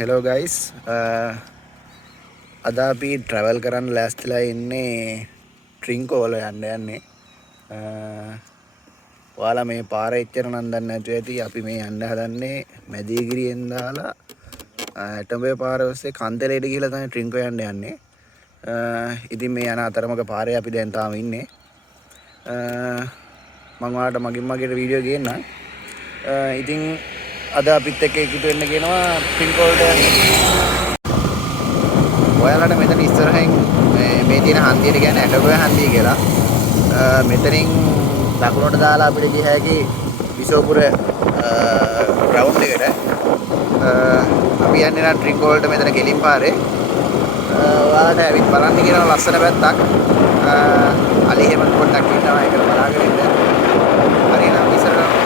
hello guys. අද අපි travel කරන්න ලෑස්තිලා ඉන්නේ ට්‍රින්කෝ වල යන්නේ. ඔයාලා මේ පාර එච්චර නම් දන්නේ නැතුව ඇති. අපි මේ යන්න හදන්නේ මැදිගිරියෙන් දාලා ඇටඹේ පාර ඔස්සේ කන්තලේට ගිහලා තමයි ට්‍රින්කෝ යන්නේ. ඉතින් මේ යන අතරමඟ පාරේ අපි දැන් තාම ඉන්නේ. මම ඔයාලට මගින් වීඩියෝ ගේන්නම්. ඉතින් අද අපිත් එක්ක එකතු වෙන්න කියනවා ට්‍රින්කෝ වලට යන්න. ඔයාලට මෙතන ඉස්සරහින් මේ තියෙන හන්දියට කියන්නේ ඇටගොය හන්දිය කියලා. මෙතනින් දකුණට දාලා අපිට ගිය හැකි විසෝපුර ග්‍රවුන්ඩ් එකට. අපි යන්නේ නම් ට්‍රින්කෝ වලට මෙතන ගෙලින් පාරේ. ඔයාලට ඇවිත් බලන්න කියනවා ලස්සන පැත්තක්. අලි හැමත් පොඩ්ඩක් ඉන්නවා ඒක බලාගෙන ඉන්න. හරියනම් ඉස්සරහට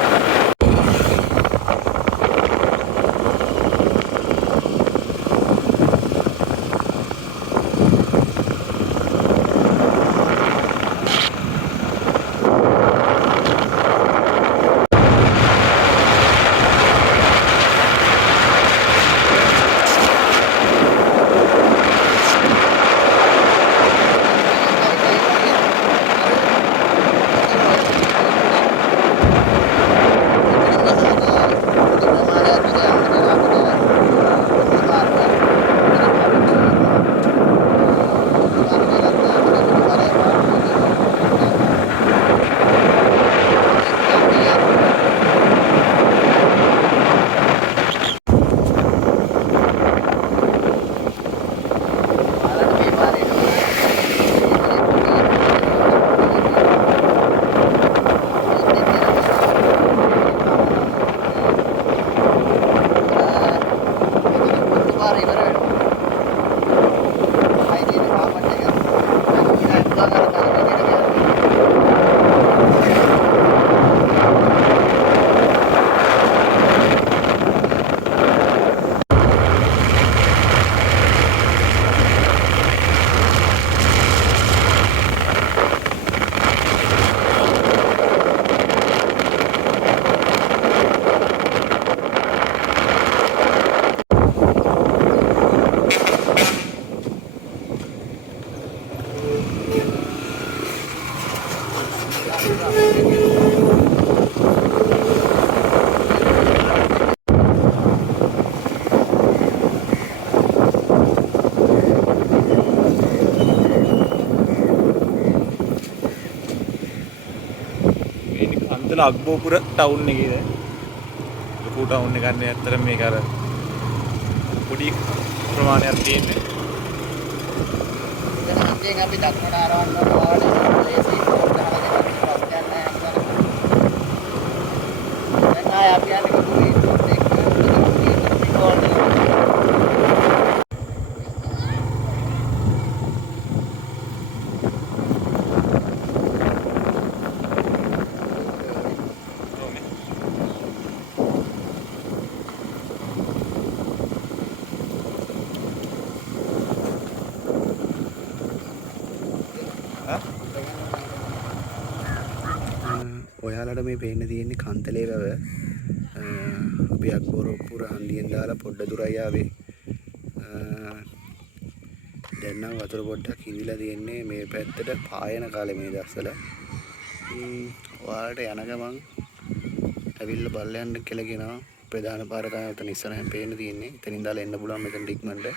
අග්බෝපුර ටවුන් එකේ දැන් ලොකු ටවුන් එකක් නේ. ඇත්තට මේක අර පොඩි ප්‍රමාණයක් තියෙන්නේ. ඉතින් හන්දියෙන් අපි දකුණට ආරවන්න ඕනේ. ලේසි පොඩ්ඩක් හදලා දෙන්න ප්‍රශ්නයක් නැහැ. දැන් ආය අපි යන්නේ කොහොමද? ඔයාලට මේ පේන්න තියෙන්නේ කන්තලේ වැව. අපි අක්බෝරපුර හන්දියෙන් දාලා පොඩ්ඩ දුරයි ආවේ. දැන් නම් වතුර පොඩ්ඩක් හිඳිලා තියෙන්නේ මේ පැත්තට පායන කාලේ මේ දවස්වල. ඔයාලට යන ගමන් ඇවිල්ලා බලයන් කියලා කියනවා. ප්‍රධාන පාර තමයි උතන ඉස්සරහින් පේන්න තියෙන්නේ. එතනින් දාලා එන්න පුළුවන් මෙතන ඩිග්මන්ට.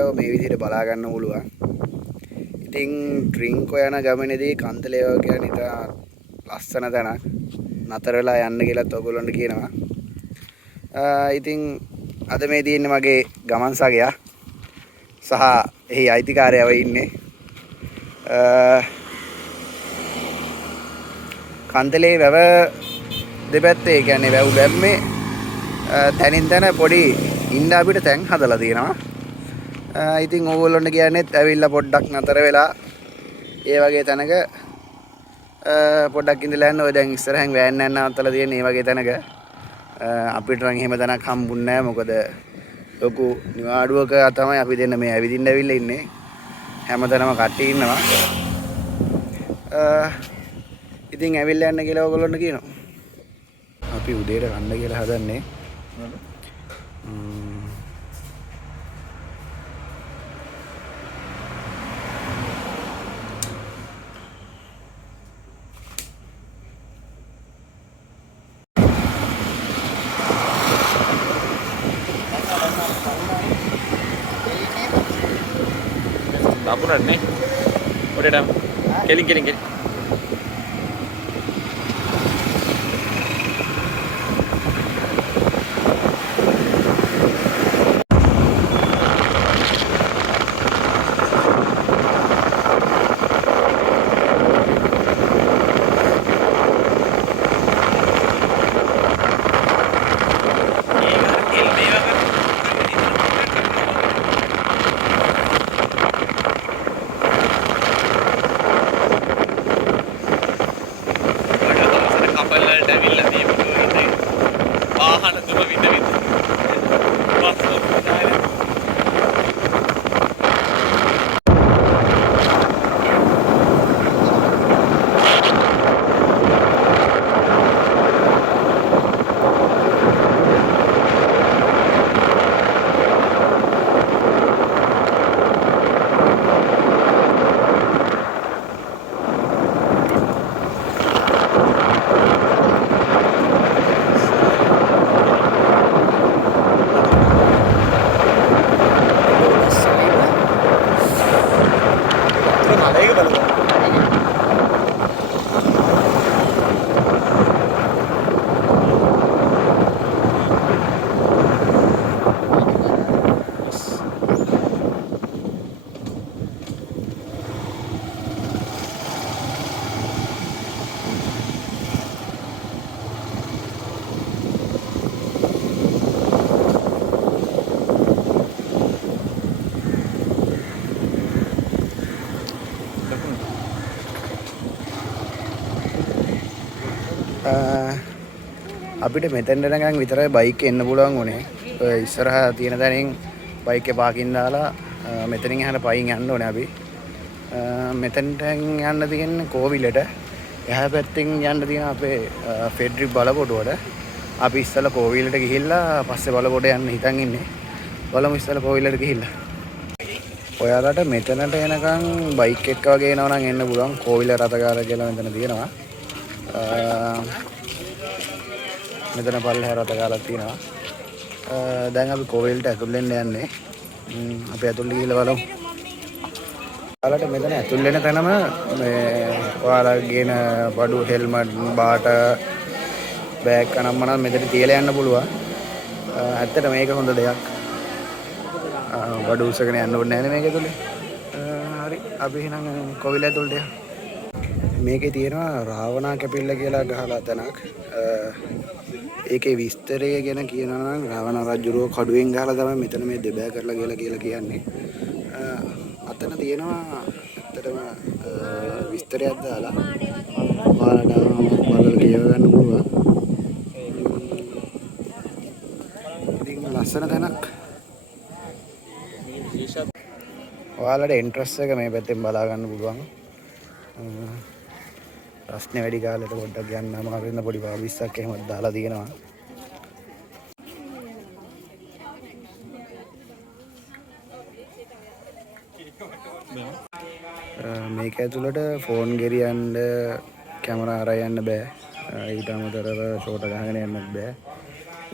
විස්තරව මේ විදිහට බලා ගන්න පුළුවන්. ඉතින් ඩ්‍රින්ක් යන ගමනේදී කන්තලේ කියන්නේ ඉතා ලස්සන තැනක්. නතර වෙලා යන්න කියලාත් ඔයගොල්ලන්ට කියනවා. ඉතින් අද මේ තියෙන්නේ මගේ ගමන් සගයා සහ එහි අයිතිකාරයව ඉන්නේ. කන්තලේ වැව දෙපැත්තේ කියන්නේ වැව් බැම්මේ තැනින් තැන පොඩි ඉන්න අපිට තැන් හදලා තියෙනවා. ඉතින් ඕගොල්ලොන්ට කියන්නේත් ඇවිල්ලා පොඩ්ඩක් නතර වෙලා ඒ වගේ තැනක පොඩ්ඩක් ඉඳලා යන්න. ඔය දැන් ඉස්සරහින් වෑන් යන නවත්තලා තියෙන මේ වගේ තැනක අපිට නම් එහෙම තැනක් හම්බුන්නේ නැහැ. මොකද ලොකු නිවාඩුවක තමයි අපි දෙන්න මේ ඇවිදින්න ඇවිල්ලා ඉන්නේ. හැමතැනම කට්ටිය ඉන්නවා. ඉතින් ඇවිල්ලා යන්න කියලා ඕගොල්ලොන්ට කියනවා. අපි උදේට කන්න කියලා හදන්නේ. දකුණට නේ. උඩට කෙලින්. අපිට මෙතෙන්ට නිකන් විතරයි බයික් එන්න පුළුවන් උනේ. ඔය ඉස්සරහා තියෙන තැනින් බයික් එක පාකින් දාලා මෙතනින් එහාට පයින් යන්න ඕනේ අපි. මෙතෙන්ට යන්න තියෙන්නේ කෝවිලට. එහා පැත්තෙන් යන්න තියෙන අපේ ෆෙඩ්රි බලකොටුවට. අපි ඉස්සලා කෝවිලට ගිහිල්ලා පස්සේ බලකොට යන්න හිතන් ඉන්නේ. බලමු ඉස්සලා කෝවිලට ගිහිල්ලා. ඔයාලට මෙතනට එනකන් බයික් එක වගේ එනවා නම් එන්න පුළුවන්. කෝවිල රතකාර කියලා මෙතන තියෙනවා. මෙතන පල්ලෙහා රතකාරක් තියෙනවා. දැන් අපි කෝවිලට ඇතුල් වෙන්න යන්නේ. අපි ඇතුල් ගිහිල්ලා බලමු. ඔයාලට මෙතන ඇතුල් වෙන තැනම මේ ඔයාලා ගේන බඩු හෙල්මට් බාට බෑග් කනම්මනම් මෙතන තියලා යන්න පුළුවන්. ඇත්තට මේක හොඳ දෙයක්. බඩු උසගෙන යන්න ඕනේ නැහැ මේක ඇතුලේ. හරි අපි එහෙනම් කෝවිල ඇතුළට යමු. මේකේ තියෙනවා රාවණා කැපිල්ල කියලා ගහලා තැනක්. ඒකේ විස්තරය ගැන කියනවා නම් රාවණ රජුරෝ කඩුවෙන් ගහලා තමයි මෙතන මේ දෙබෑ කරලා කියලා කියන්නේ. අතන තියෙනවා ඇත්තටම විස්තරයක් දාලා ඔයාලට බලලා කියව ගන්න පුළුවන්. ඉතින් ලස්සන තැනක්. ඔයාලට එන්ට්‍රස් එක මේ පැත්තෙන් බලා ගන්න පුළුවන්. ප්‍රශ්නේ වැඩි කාලෙට පොඩ්ඩක් යන්න අමාරු වෙන පොඩි පාවිස්සක් එහෙමත් දාලා තියෙනවා. මේක ඇතුළට ෆෝන් ගෙරියන්න කැමරා අරන් යන්න බෑ. ඊට අමතරව ෂෝට් ගහගෙන යන්නත් බෑ.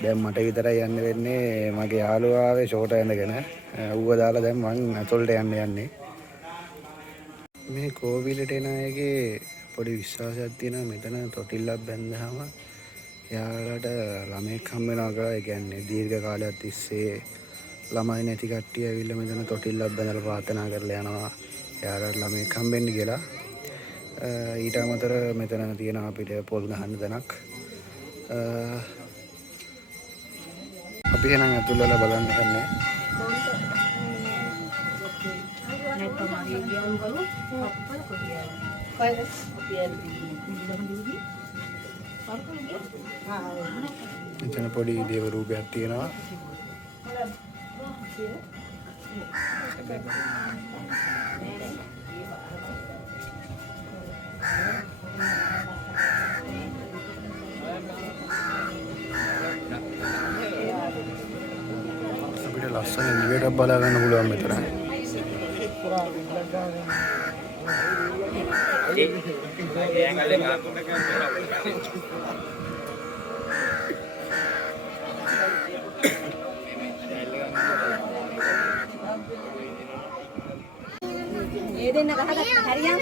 දැන් මට විතරයි යන්න වෙන්නේ. මගේ යාළුවා ආවේ ෂෝට් ඇඳගෙන. ඌව දාලා දැන් මං ඇතුළට යන්නේ. මේ කෝවිලට එන අයගේ පොඩි විශ්වාසයක් තියෙනවා මෙතන තොටිල්ලක් බැන්දහම එයාලට ළමයෙක් හම්බ වෙනවා කියලා. ඒ කියන්නේ දීර්ඝ කාලයක් තිස්සේ ළමයි නැති කට්ටිය ඇවිල්ලා මෙතන තොටිල්ලක් බැඳලා ප්‍රාර්ථනා කරලා යනවා එයාලට ළමයෙක් හම්බෙන්න කියලා. ඊට අමතර මෙතන තියෙනවා අපිට පොල් ගහන්න තැනක්. අපි එහෙනම් ඇතුළ වෙලා බලන්න යන්නේ. එතන පොඩි දේව රූපයක් තියෙනවා. අපිට ලස්සන එළියට බලා ගන්න පුළුවන් මෙතන. ඒ දෙන්න ගහගත්ත හරියන්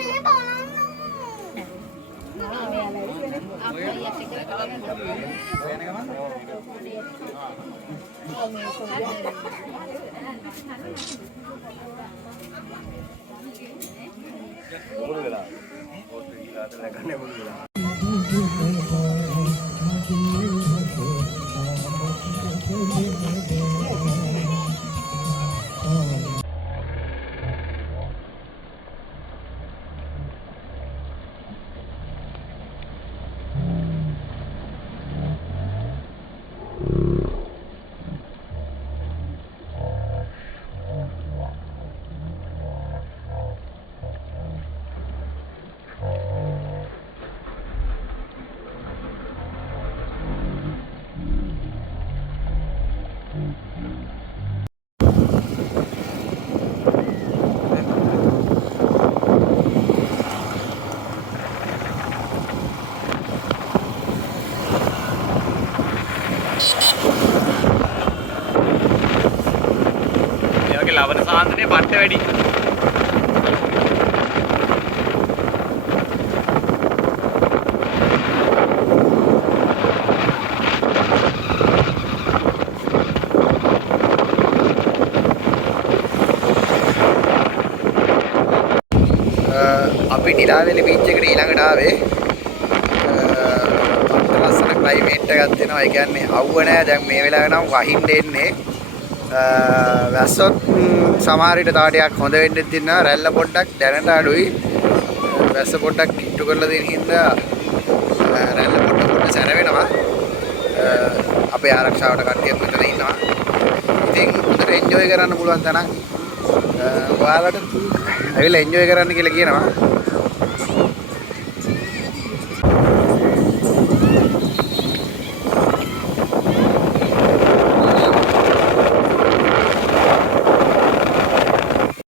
ලවන සාන්දනේ පට්ට වැඩි. අපි නිරාවැලි බීච් එකට ඊළඟට ආවේ. ලස්සන ක්ලයිමේට් එකක් දෙනවා. ඒ කියන්නේ අවුව නැහැ. දැන් මේ වෙලාවේ නම් වහින්න එන්නේ. වැස්සොත් සමහර විට තව ටිකක් හොඳ වෙන්න තියෙනවා. රැල්ල පොඩ්ඩක් දැනට අඩුයි. වැස්ස පොඩ්ඩක් කිට්ටු කරලා දෙන හින්දා රැල්ල පොඩ්ඩක් සැර වෙනවා. අපේ ආරක්ෂාවට කට්ටියක් මෙතන ඉන්නවා. ඉතින් හොඳට එන්ජොයි කරන්න පුළුවන් තැනක්. ඔයාලට ඇවිල්ලා එන්ජොයි කරන්න කියලා කියනවා.